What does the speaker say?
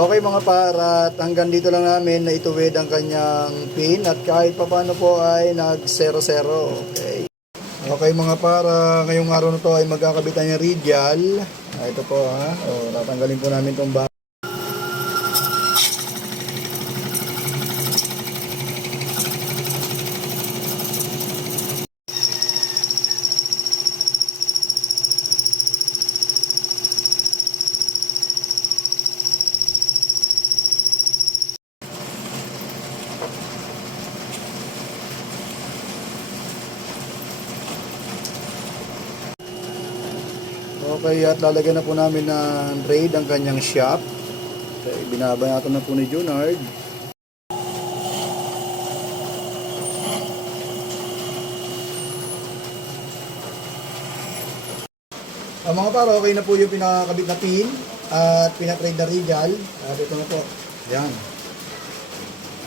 Okay mga para, hanggang dito lang namin na ituwid ang kanyang pin at kahit papano po ay nag 0-0. Okay. Okay mga para, ngayong araw na to ay magkakabitan yung radial. Ito po ha. Tatanggalin po namin itong bahay. Okay, at lalagyan na po namin ng braid ang kanyang shop. Okay, binabanatan na po ni Junard. Mga para, okay na po yung pinakakabit na pin at pinatrade na radial. At ito na po. Yan.